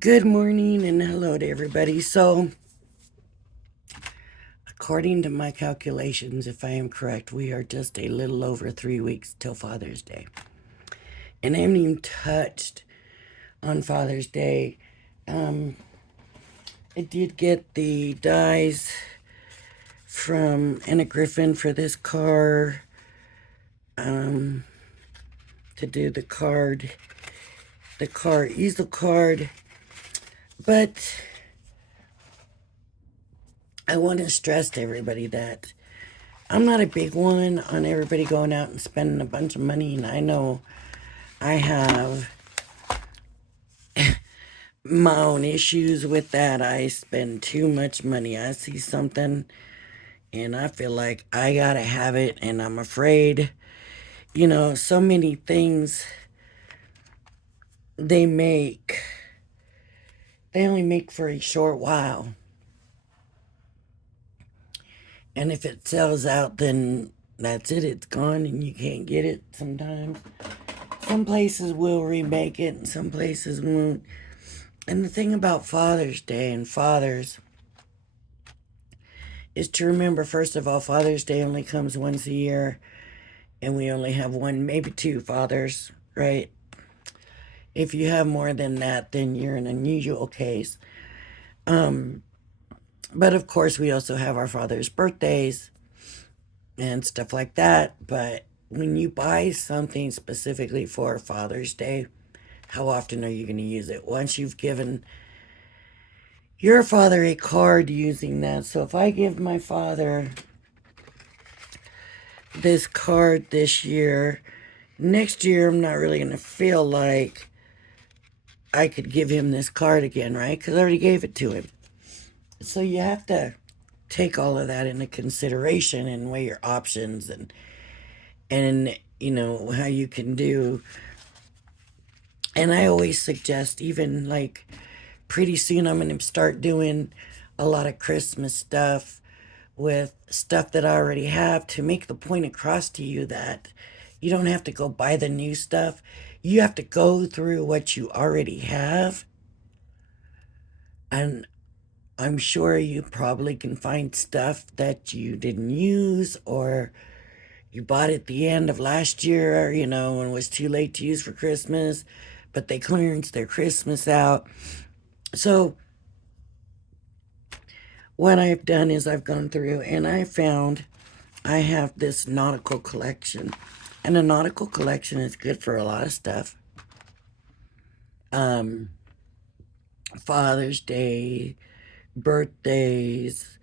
Good morning and hello to everybody. So, according to my calculations, if I am correct, we are just a little over 3 weeks till Father's Day. And I haven't even touched on Father's Day. Um, I did get the dies from Anna Griffin for this car um, to do the car easel card. But I want to stress to everybody that I'm not a big one on everybody going out and spending a bunch of money, and I know I have my own issues with that. I spend too much money. I see something and I feel like I gotta have it, and I'm afraid, so many things they make, they only make for a short while. And if it sells out, then that's it, it's gone, and you can't get it sometimes. Some places will remake it, and some places won't. And the thing about Father's Day and fathers is to remember, first of all, Father's Day only comes once a year, and we only have one, maybe two fathers, right? If you have more than that, then you're an unusual case. Um, but of course, we also have our father's birthdays and stuff like that. But when you buy something specifically for Father's Day, how often are you going to use it? Once you've given your father a card using that. So if I give my father this card this year, next year I'm not really going to feel like I could give him this card again, right? Because I already gave it to him. So you have to take all of that into consideration and weigh your options, and how you can do. And I always suggest, even like pretty soon I'm going to start doing a lot of Christmas stuff with stuff that I already have, to make the point across to you that you don't have to go buy the new stuff. You have to go through what you already have. And I'm sure you probably can find stuff that you didn't use, or you bought at the end of last year, when it was too late to use for Christmas, but they clearance their Christmas out. So what I've done is I've gone through and I found I have this nautical collection. And a nautical collection is good for a lot of stuff. Um, Father's Day, birthdays,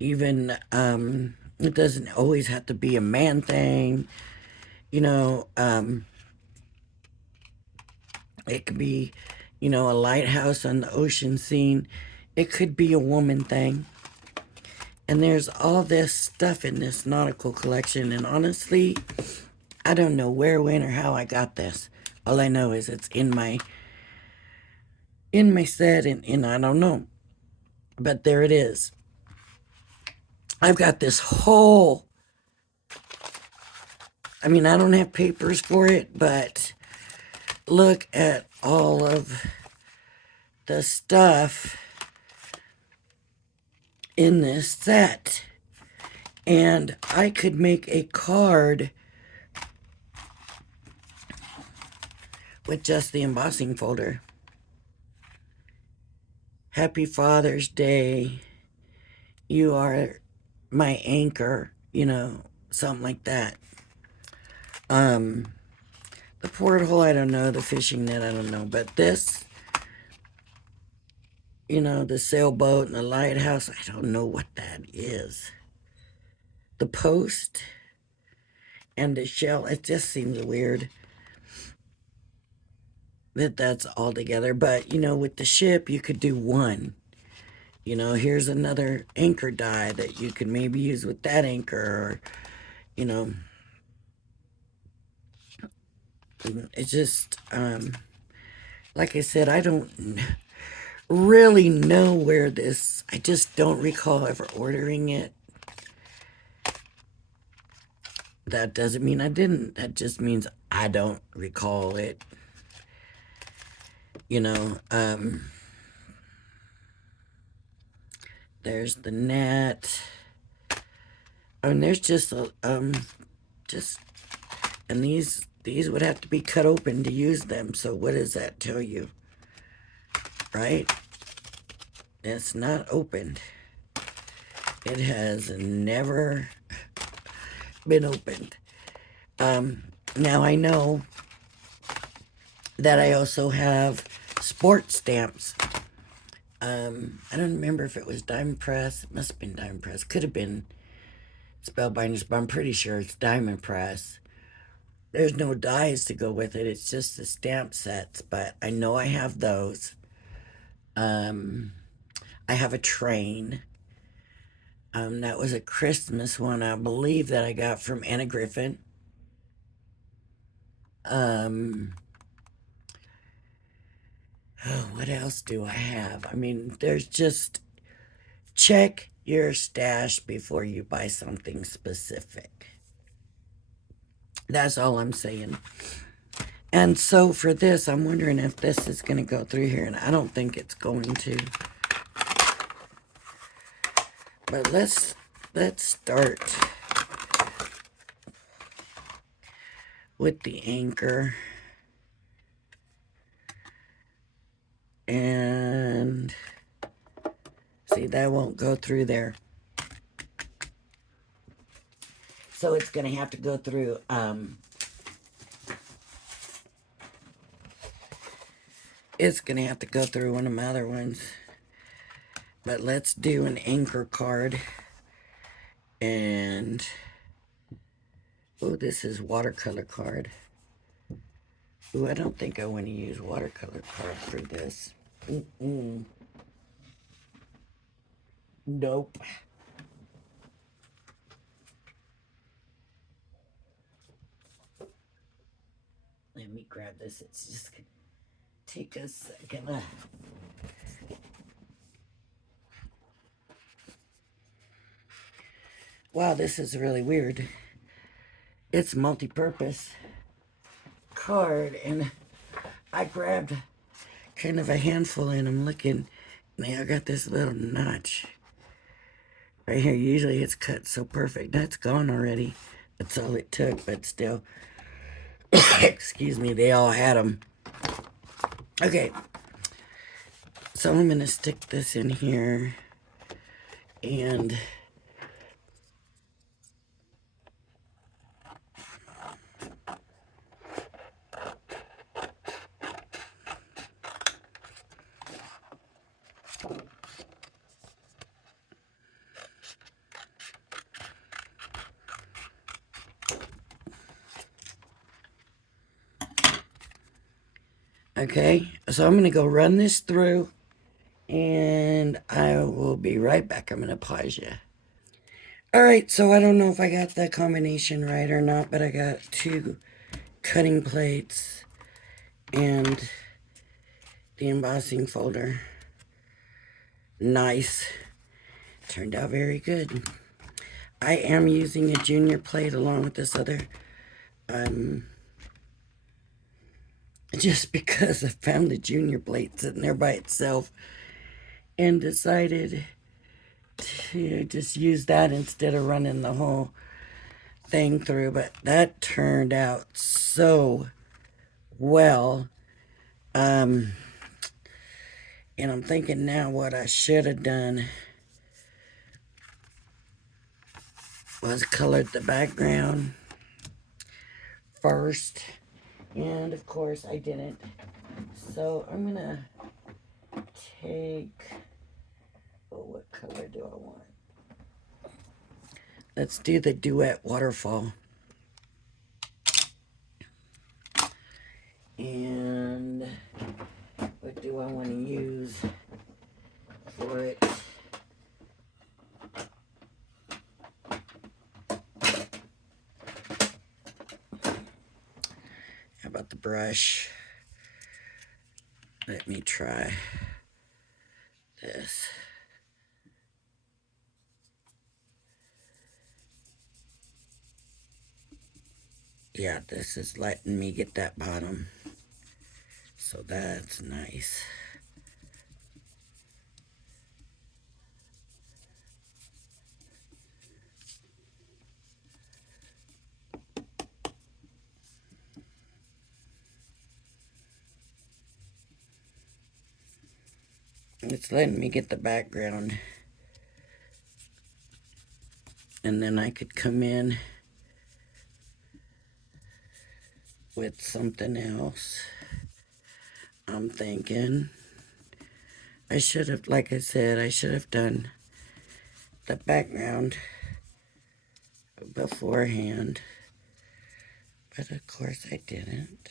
even it doesn't always have to be a man thing. You know, um, it could be, a lighthouse on the ocean scene. It could be a woman thing. And there's all this stuff in this nautical collection. And honestly, I don't know where, when, or how I got this. All I know is it's in my set, and I don't know. But there it is. I've got this whole, I don't have papers for it, but look at all of the stuff in this set. And I could make a card with just the embossing folder. Happy Father's Day. You are my anchor, something like that. Um, the porthole, I don't know. The fishing net, I don't know. But this, the sailboat and the lighthouse, I don't know what that is. The post and the shell, it just seems weird that that's all together. But, with the ship, you could do one. Here's another anchor die that you could maybe use with that anchor, or, you know, it's just, like I said, I don't really know where this, I just don't recall ever ordering it. That doesn't mean I didn't. That just means I don't recall it. You know, there's the net. I mean, there's just, and these would have to be cut open to use them. So what does that tell you, right? It's not opened. It has never been opened. Now I know that I also have sports stamps. I don't remember if it was Diamond Press. It must have been Diamond Press. Could have been Spellbinders, but I'm pretty sure it's Diamond Press. There's no dies to go with it. It's just the stamp sets, but I know I have those. Um, I have a train. That was a Christmas one, I believe, that I got from Anna Griffin. Um, oh, what else do I have? I mean, there's just check your stash before you buy something specific. That's all I'm saying. And so for this, I'm wondering if this is going to go through here, and I don't think it's going to. But let's start with the anchor. And see, that won't go through there. So it's going to have to go through it's going to have to go through one of my other ones. But let's do an anchor card. And oh, this is watercolor card. Oh, I don't think I want to use watercolor card for this. Nope. Let me grab this. It's just going to take a second. Wow, this is really weird. It's multi-purpose card, and I grabbed kind of a handful, and I'm looking, and I got this little notch right here. Usually it's cut so perfect. That's gone already. That's all it took, but still. Excuse me, they all had them. Okay, so I'm going to stick this in here, and okay, so I'm going to go run this through, and I will be right back. I'm going to pause you. All right, so I don't know if I got that combination right or not, but I got 2 cutting plates and the embossing folder. Nice. Turned out very good. I am using a junior plate along with this other. Just because I found the junior plate sitting there by itself and decided to just use that instead of running the whole thing through. But that turned out so well. And I'm thinking now what I should have done was colored the background first. And of course I didn't. So I'm gonna take, oh, what color do I want? Let's do the Duet Waterfall. And what do I want to use for it? How about the brush? Let me try this. Yeah, this is letting me get that bottom. So that's nice. It's letting me get the background. And then I could come in with something else. I'm thinking I should have, like I said, I should have done the background beforehand. But of course I didn't.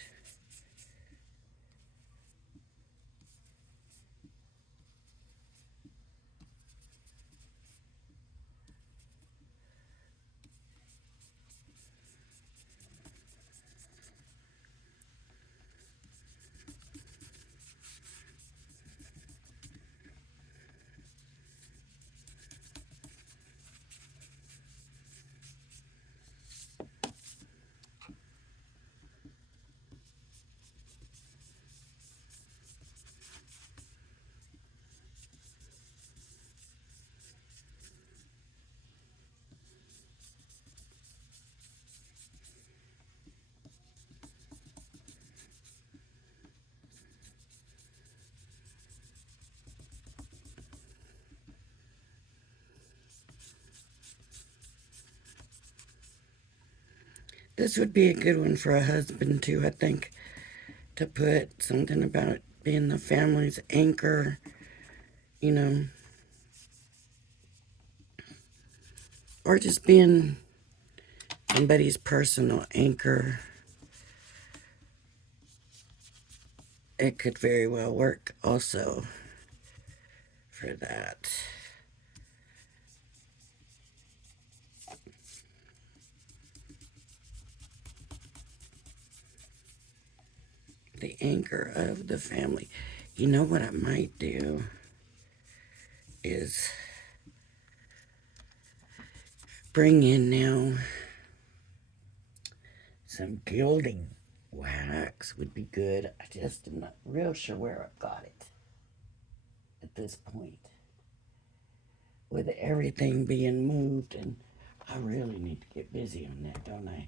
This would be a good one for a husband too, I think, to put something about being the family's anchor, you know, or just being somebody's personal anchor. It could very well work also for that. The anchor of the family. You know what I might do is bring in now some gilding wax would be good. I just am not real sure where I got it at this point. With everything being moved, and I really need to get busy on that, don't I?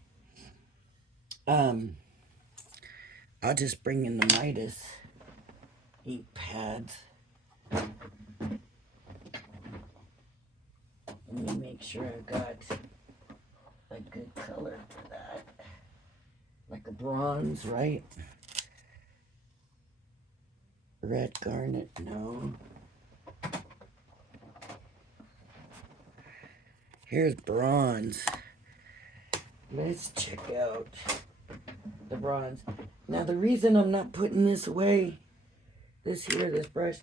I'll just bring in the Midas ink pads. Let me make sure I got a good color for that. Like a bronze, right? Red garnet, no. Here's bronze. Let's check out the bronze. Now the reason I'm not putting this away, this brush,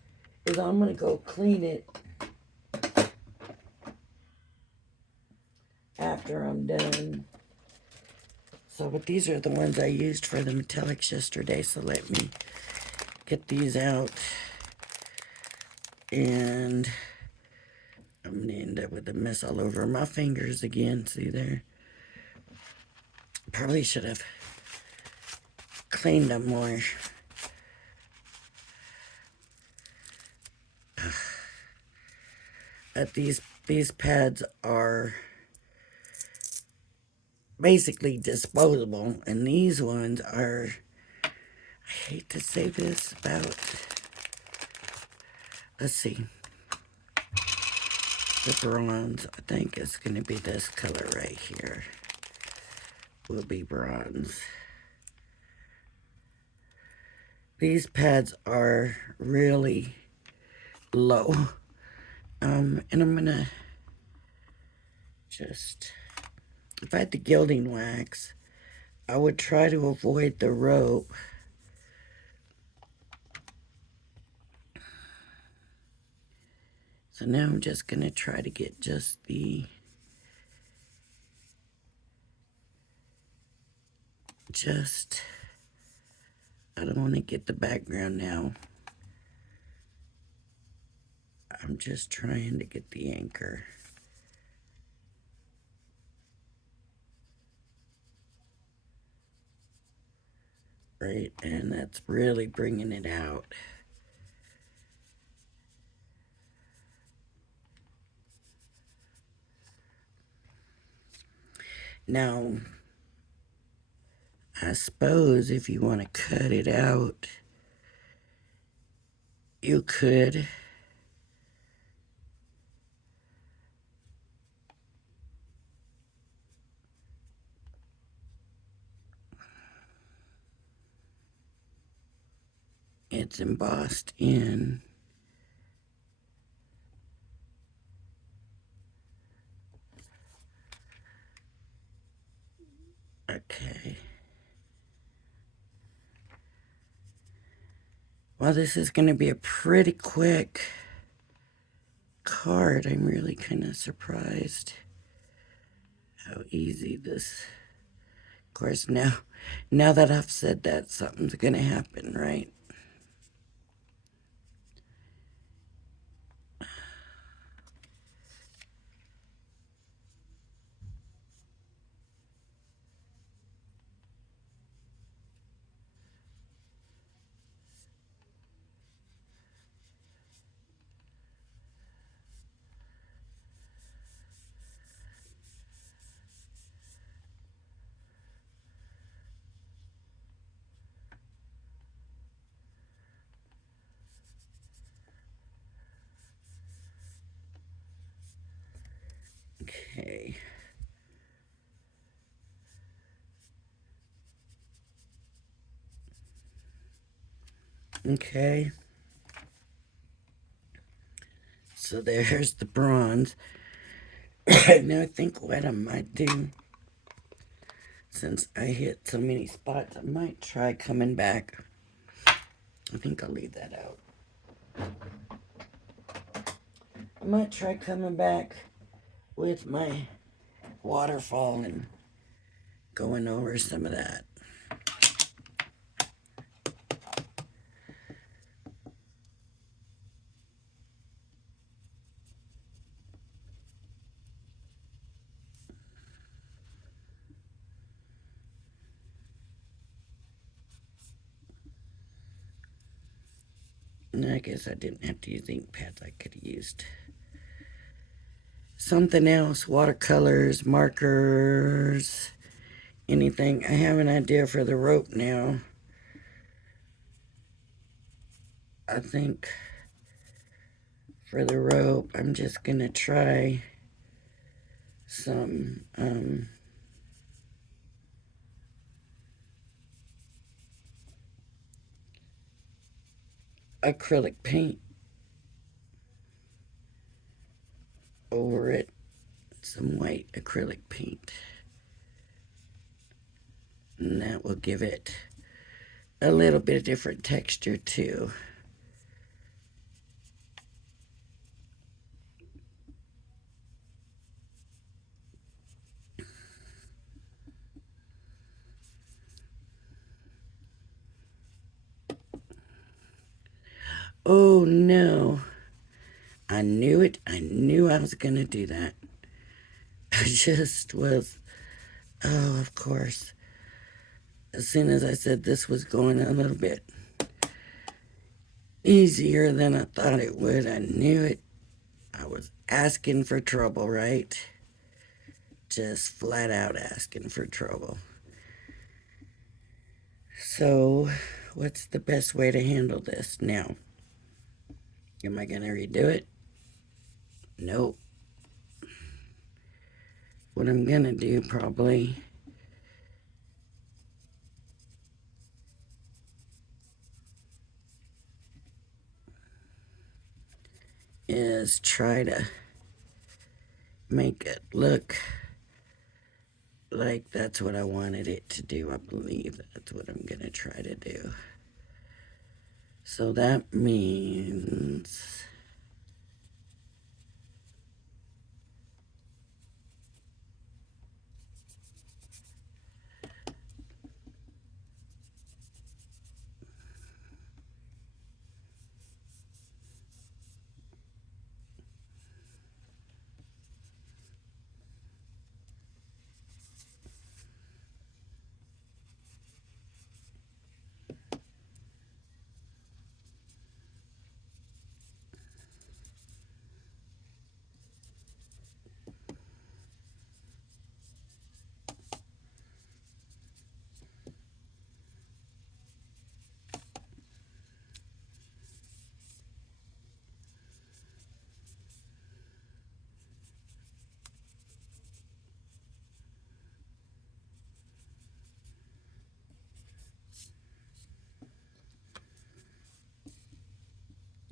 is I'm gonna go clean it after I'm done. So, but these are the ones I used for the metallics yesterday, so let me get these out. And I'm gonna end up with a mess all over my fingers again. See there? Probably should have cleaned them more. But these pads are basically disposable, and these ones are, I hate to say this about, let's see, the bronze, I think it's going to be this color right here, will be bronze. These pads are really low, and I'm going to just, if I had the gilding wax, I would try to avoid the rope. So now I'm just going to try to get just I don't want to get the background now. I'm just trying to get the anchor. right? And that's really bringing it out. Now, I suppose if you want to cut it out, you could. It's embossed in. Okay. Well, this is going to be a pretty quick card. I'm really kind of surprised how easy this. Of course, now that I've said that, something's going to happen, right? Okay. Okay. So there's the bronze. Now I think what I might do, since I hit so many spots, I might try coming back. I think I'll leave that out. I might try coming back with my waterfall and going over some of that. And I guess I didn't have to use ink pads. I could have used something else, watercolors, markers, anything. I have an idea for the rope now. I think for the rope, I'm just going to try some acrylic paint over it, some white acrylic paint. And that will give it a little bit of different texture too. Oh no. I knew it. I knew I was going to do that. I just was, oh, of course. As soon as I said this was going a little bit easier than I thought it would, I knew it. I was asking for trouble, right? Just flat out asking for trouble. So, what's the best way to handle this now? Am I going to redo it? Nope. What I'm going to do probably is try to make it look like that's what I wanted it to do. I believe that's what I'm going to try to do. So that means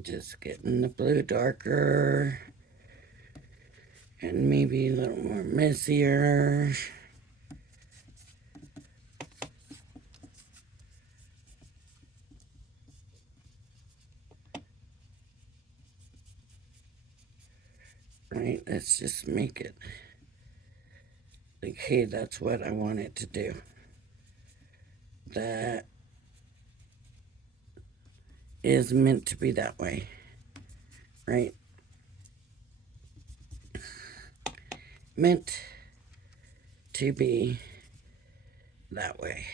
Just getting the blue darker and maybe a little more messier. Right, let's just make it like, hey, that's what I want it to do. That is meant to be that way, right? Meant to be that way.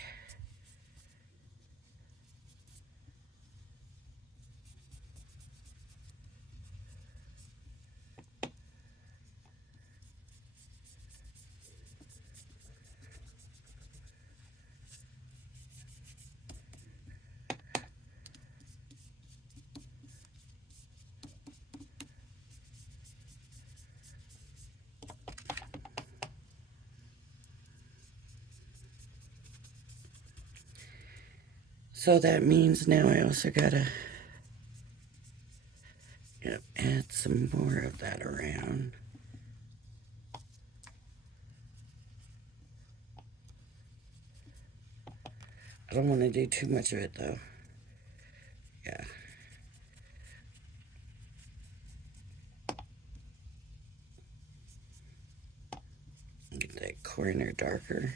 So that means now I also gotta add some more of that around. I don't want to do too much of it though. Yeah. Get that corner darker.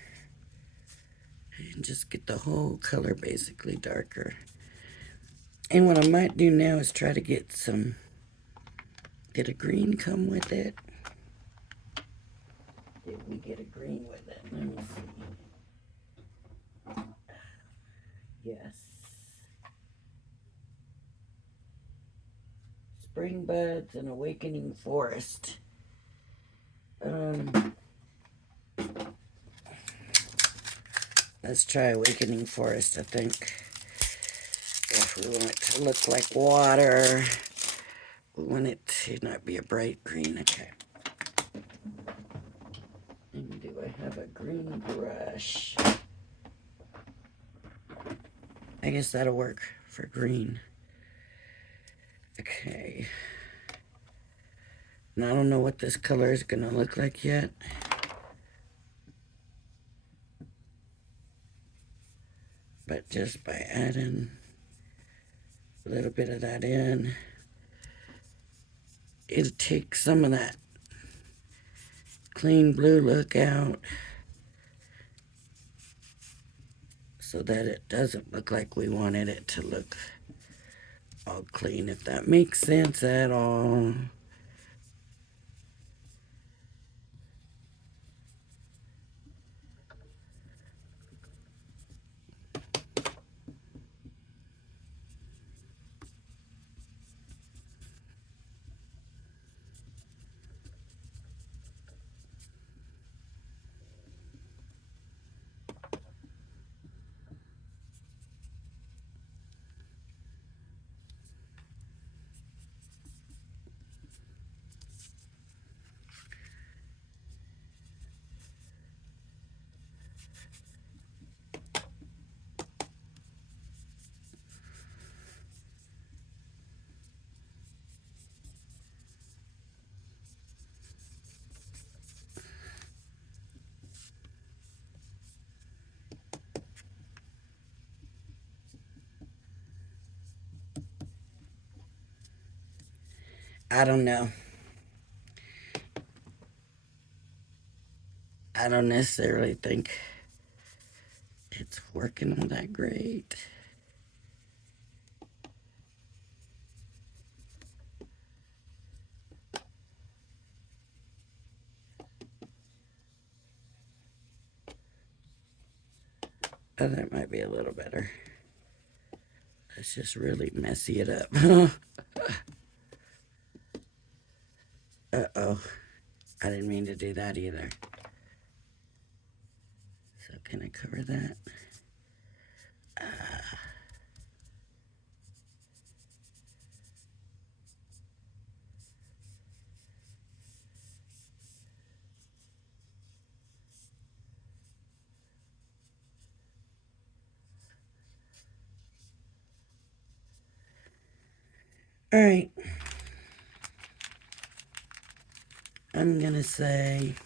And just get the whole color basically darker. And what I might do now is try to get some, did a green come with it? Did we get a green with it? Let me see. Yes. Spring Buds and Awakening Forest. Let's try Awakening Forest, I think. If we want it to look like water, we want it to not be a bright green. Okay. And do I have a green brush? I guess that'll work for green. Okay. And I don't know what this color is gonna look like yet. But just by adding a little bit of that in, it'll take some of that clean blue look out so that it doesn't look like we wanted it to look all clean, if that makes sense at all. I don't know. I don't necessarily think it's working all that great. Oh, that might be a little better. Let's just really messy it up. Uh-oh. I didn't mean to do that either. So can I cover that? All right. I'm going to say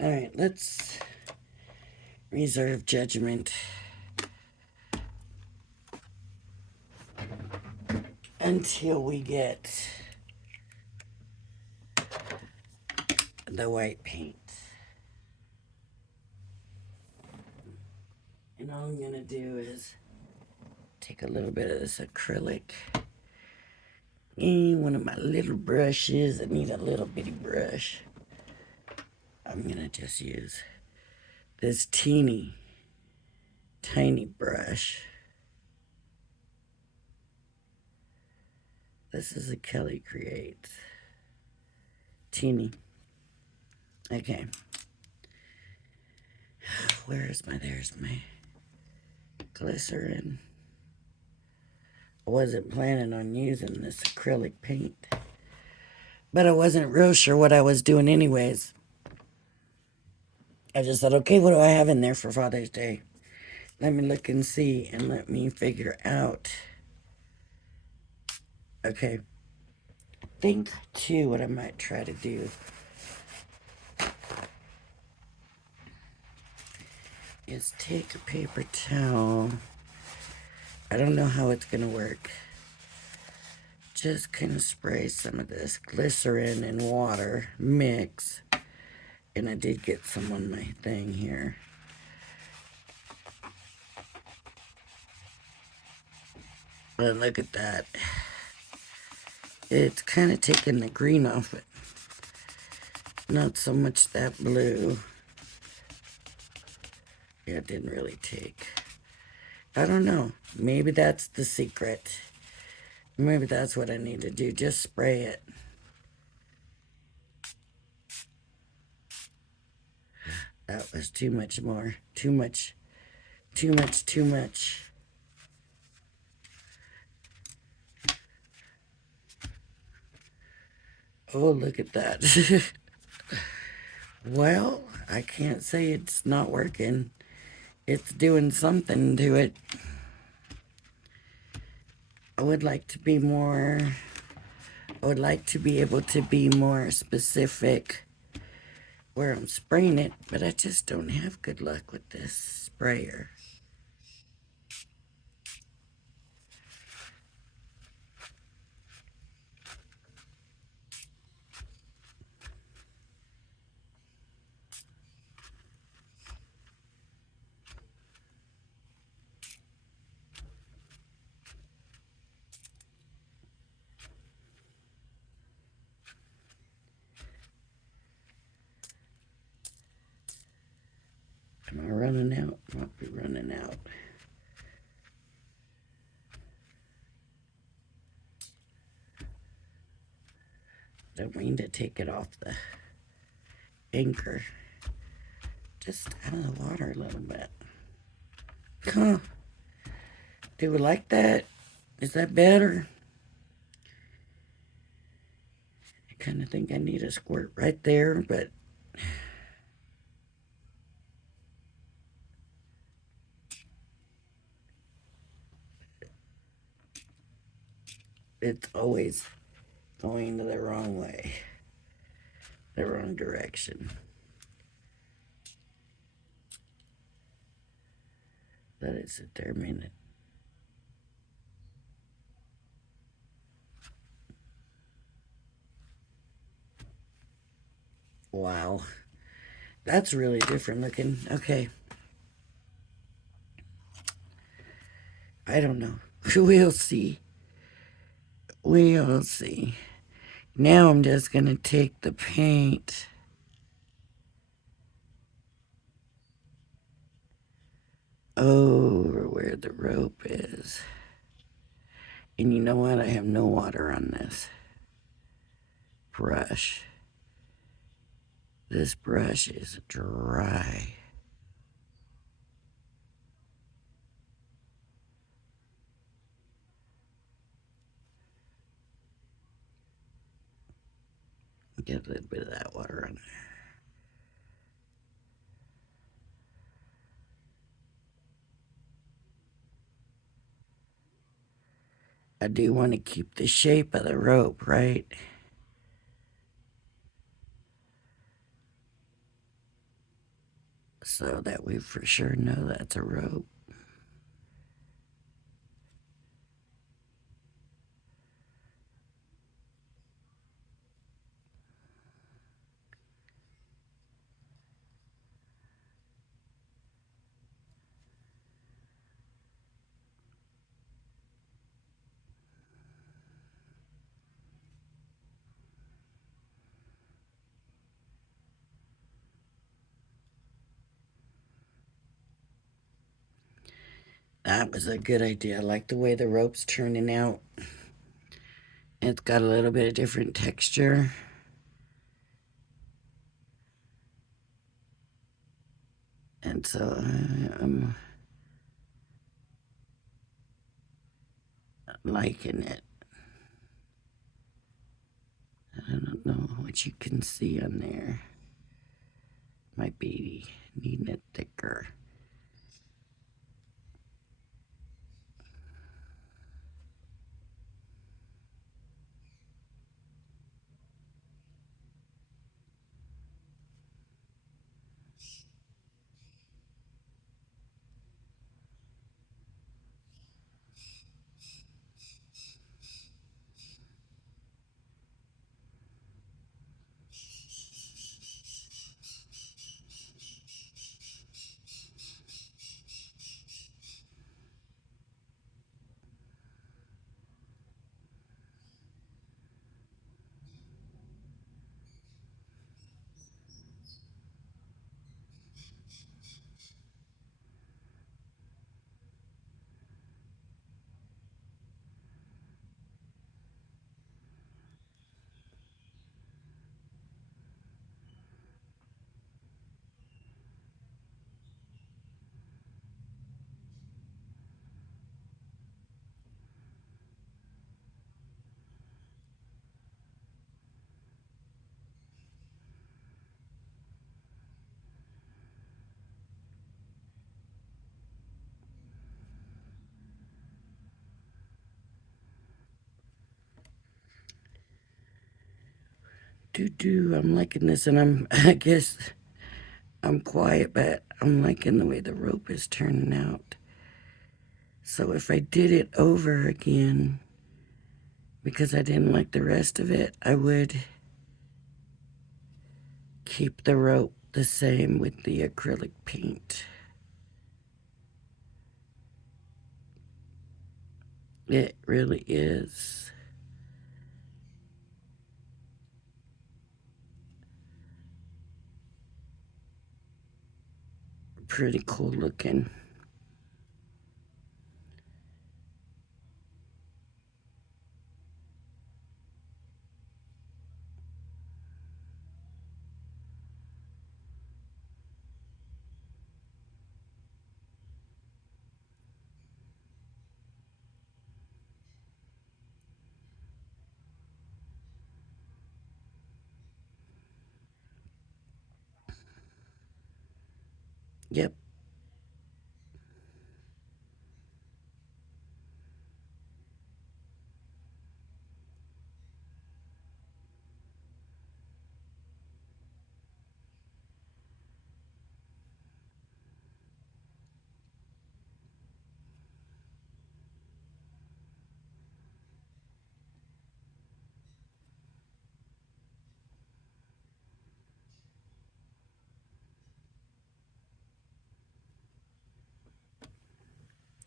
all right, let's reserve judgment until we get the white paint. And all I'm going to do is take a little bit of this acrylic and one of my little brushes. I need a little bitty brush. I'm going to just use this teeny tiny brush. This is a Kelly Creates. Teeny. Okay. There's my glycerin. I wasn't planning on using this acrylic paint, but I wasn't real sure what I was doing anyways. I just thought, okay, what do I have in there for Father's Day? Let me look and see, and let me figure out. Okay. Think, too, what I might try to do is take a paper towel. I don't know how it's going to work. Just kind of spray some of this glycerin and water mix. And I did get some on my thing here. But look at that. It's kind of taking the green off it. Not so much that blue. Yeah, it didn't really take. I don't know. Maybe that's the secret. Maybe that's what I need to do. Just spray it. That was too much more. Too much. Too much, too much. Oh, look at that. Well, I can't say it's not working. It's doing something to it. I would like to be able to be more specific where I'm spraying it, but I just don't have good luck with this sprayer. Am I running out? Might be running out. Don't mean to take it off the anchor. Just out of the water a little bit. Huh. Do we like that? Is that better? I kind of think I need a squirt right there, but it's always going the wrong way, the wrong direction. Let it sit there a minute. Wow. That's really different looking. Okay. I don't know. We'll see. We'll see. Now I'm just going to take the paint over where the rope is. And you know what? I have no water on this brush. This brush is dry. Get a little bit of that water on there. I do want to keep the shape of the rope, right? So that we for sure know that's a rope. That was a good idea. I like the way the rope's turning out. It's got a little bit of different texture. And so I'm liking it. I don't know what you can see on there. Might be needing it thicker. I'm liking this, and I guess I'm quiet, but I'm liking the way the rope is turning out. So if I did it over again, because I didn't like the rest of it, I would keep the rope the same with the acrylic paint. It really is pretty cool looking. Yep.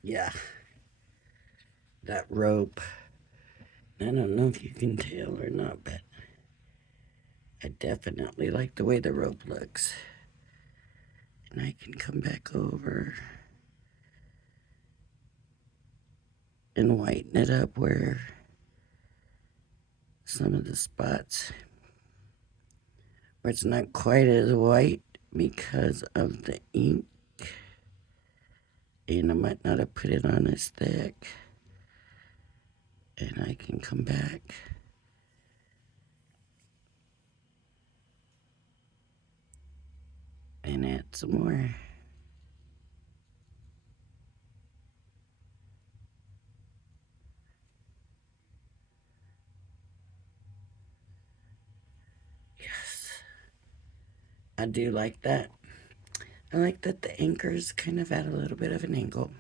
Yeah. That rope. I don't know if you can tell or not, but I definitely like the way the rope looks. And I can come back over and whiten it up where some of the spots where it's not quite as white because of the ink. And I might not have put it on as thick. And I can come back And add some more. Yes. I do like that. I like that the anchor's kind of at a little bit of an angle.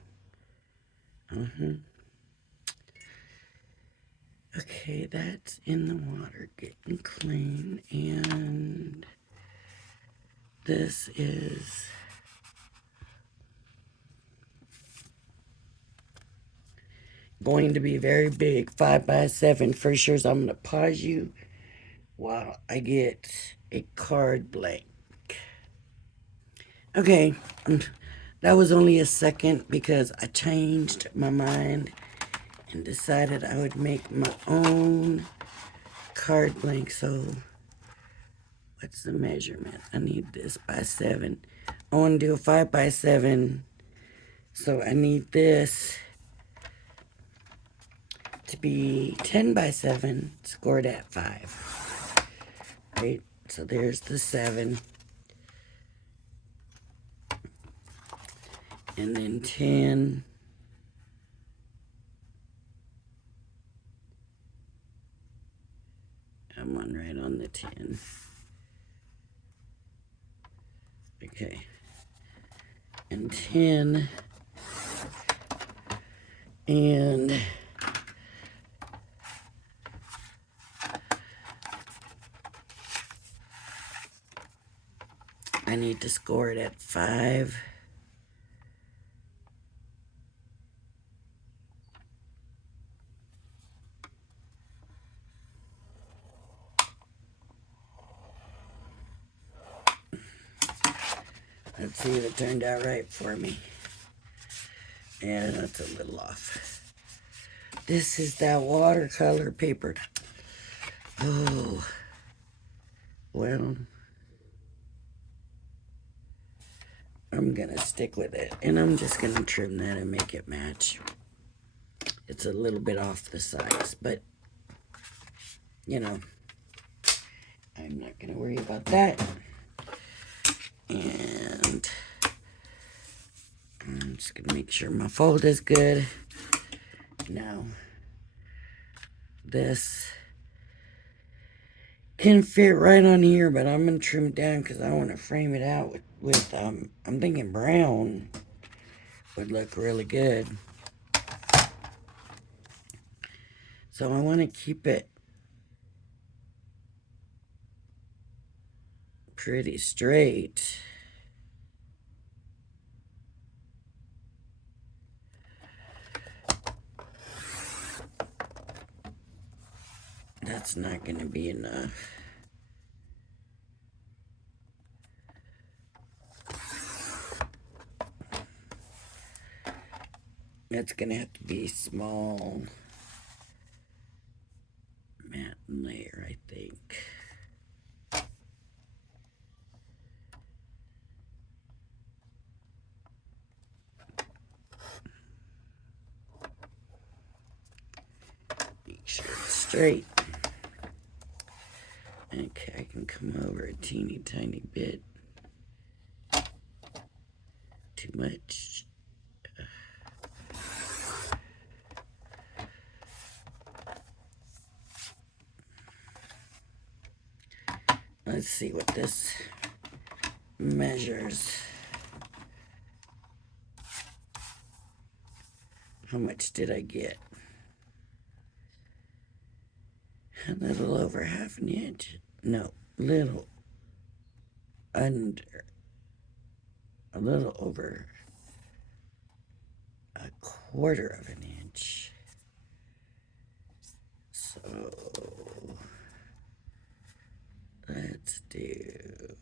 Okay, that's in the water getting clean. And this is going to be very big, 5x7 for sure. So I'm going to pause you while I get a card blank. Okay, that was only a second because I changed my mind and decided I would make my own card blank. So what's the measurement? I need this by 7. I want to do a 5x7. So I need this to be 10x7 scored at 5. Right? So there's the 7. And then 10. I'm on right on the 10. Okay. And 10. And I need to score it at 5. Let's see if it turned out right for me. Yeah, that's a little off. This is that watercolor paper. Oh, well, I'm gonna stick with it. And I'm just gonna trim that and make it match. It's a little bit off the size, but, you know, I'm not gonna worry about that. And I'm just gonna make sure my fold is good. Now, this can fit right on here, but I'm gonna trim it down because I want to frame it out with I'm thinking brown would look really good. So I want to keep it pretty straight. That's not going to be enough. It's going to have to be small matte layer, I think. Make sure it's straight. Okay, I can come over a teeny tiny bit. Too much. Let's see what this measures. How much did I get? A little over half an inch. No, little under. A little over a quarter of an inch. So let's do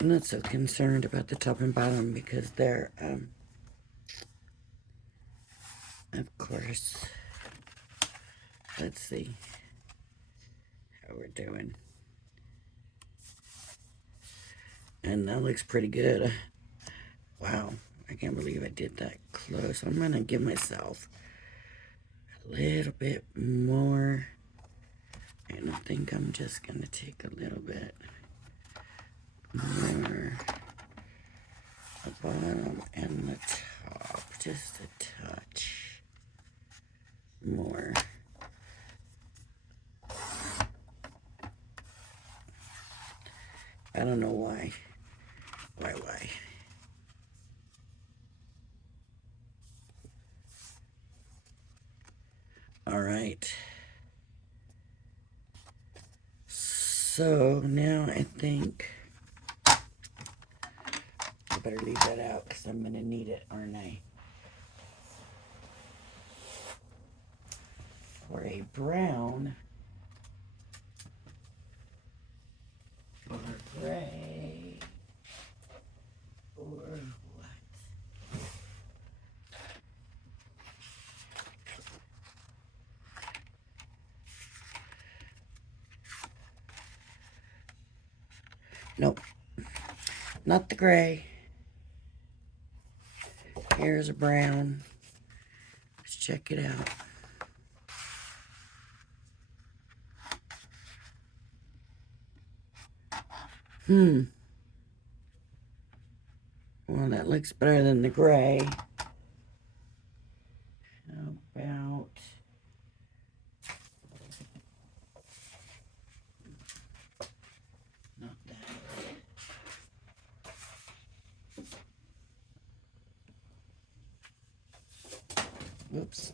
I'm not so concerned about the top and bottom because they're of course, let's see. what we're doing. And that looks pretty good. Wow, I can't believe I did that close. I'm gonna give myself a little bit more. And I think I'm just gonna take a little bit more the bottom and the top, just a touch more. I don't know why. Why? All right. So now I think I better leave that out because I'm going to need it, aren't I? For a brown or gray or what? Nope, not the gray. Here's a brown. Let's check it out. Well, that looks better than the gray. How about... not that. Oops.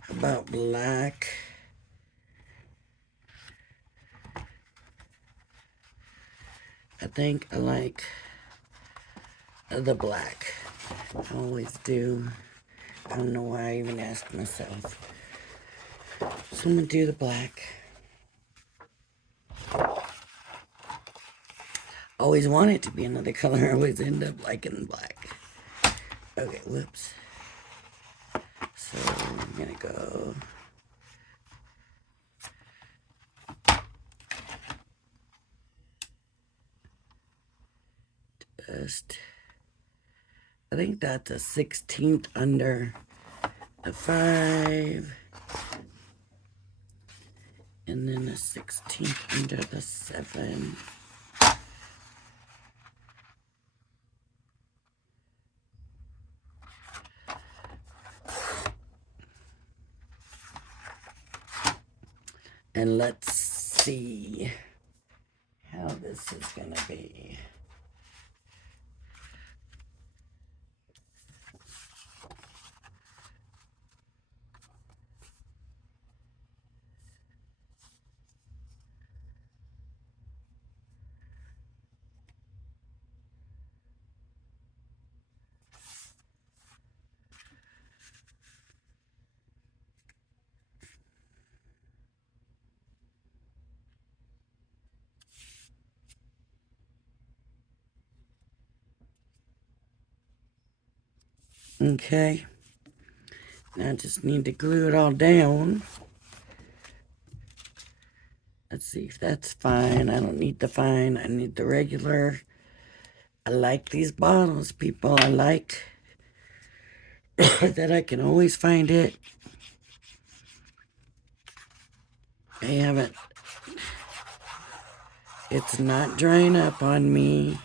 How about black? I think I like the black. I always do. I don't know why I even asked myself. So I'm gonna do the black. Always want it to be another color. I always end up liking black. Okay, whoops. So I'm gonna go just, I think that's a 16th under the 5. And then a 16th under the 7. And let's see how this is gonna be. Okay, now I just need to glue it all down. Let's see if that's fine. I don't need the fine, I need the regular. I like these bottles, people. I like that I can always find it. I haven't, it's not drying up on me.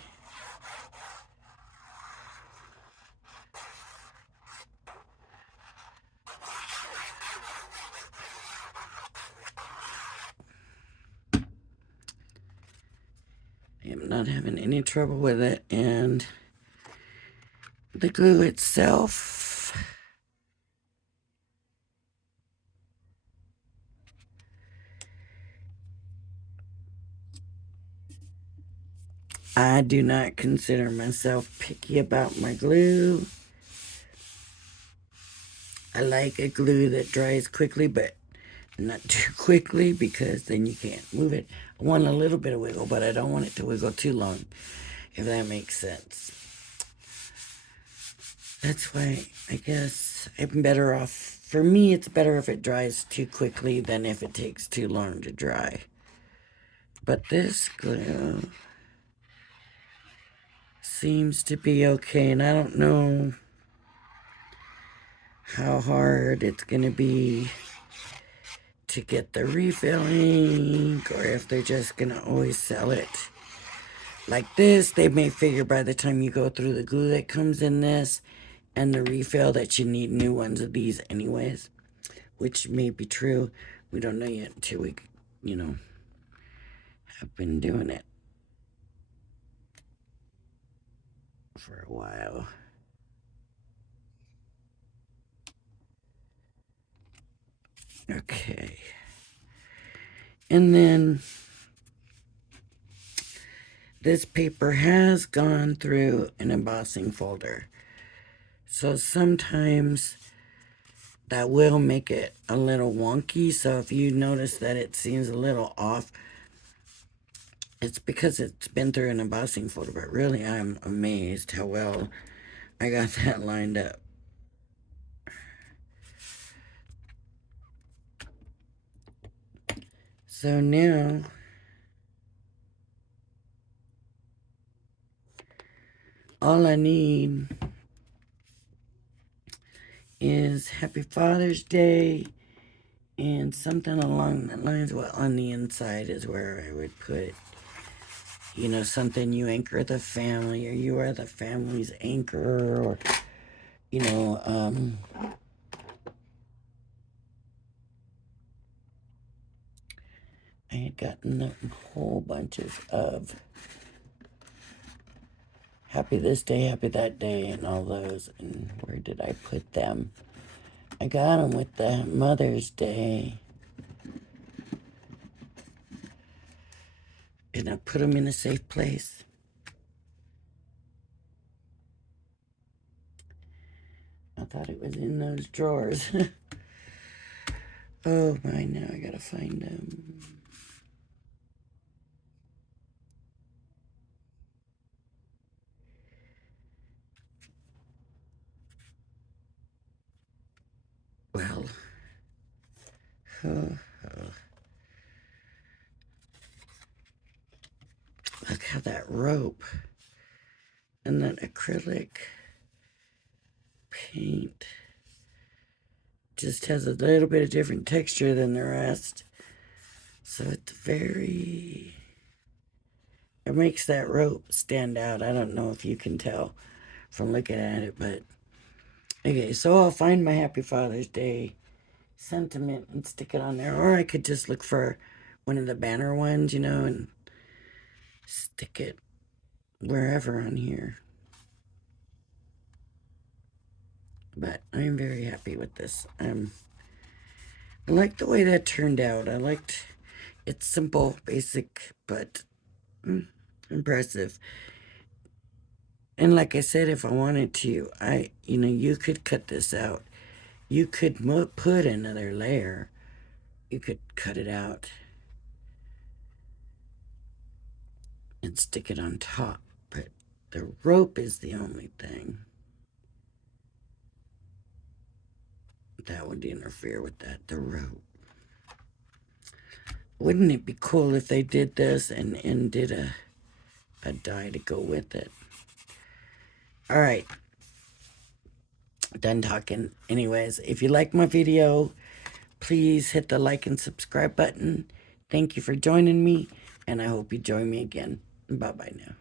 I'm not having any trouble with it, and the glue itself, I do not consider myself picky about my glue. I like a glue that dries quickly, but not too quickly, because then you can't move it. I want a little bit of wiggle, but I don't want it to wiggle too long, if that makes sense. That's why I guess I'm better off For me, it's better if it dries too quickly than if it takes too long to dry. But this glue seems to be okay, and I don't know how hard it's going to be to get the refill ink, or if they're just going to always sell it like this. They may figure by the time you go through the glue that comes in this and the refill that you need new ones of these anyways, which may be true. We don't know yet until we, you know, have been doing it for a while. Okay. And then this paper has gone through an embossing folder. So sometimes that will make it a little wonky. So if you notice that it seems a little off, it's because it's been through an embossing folder. But really, I'm amazed how well I got that lined up. So now all I need is Happy Father's Day and something along the lines. Well, on the inside is where I would put, you know, something, you anchor the family, or you are the family's anchor, or, you know, I had gotten a whole bunch of happy this day, happy that day, and all those. And where did I put them? I got them with the Mother's Day. And I put them in a safe place. I thought it was in those drawers. Oh my, now I gotta find them. Well, oh, look how that rope and that acrylic paint just has a little bit of different texture than the rest. So it's very, it makes that rope stand out. I don't know if you can tell from looking at it, but okay, so I'll find my Happy Father's Day sentiment and stick it on there. Or I could just look for one of the banner ones, you know, and stick it wherever on here. But I'm very happy with this. I like the way that turned out. I liked, it's simple, basic, but impressive. And like I said, if I wanted to, you know, you could cut this out. You could put another layer. You could cut it out and stick it on top. But the rope is the only thing that would interfere with that, the rope. Wouldn't it be cool if they did this and did a die to go with it? All right. Done talking. Anyways, if you like my video, please hit the like and subscribe button. Thank you for joining me, and I hope you join me again. Bye-bye now.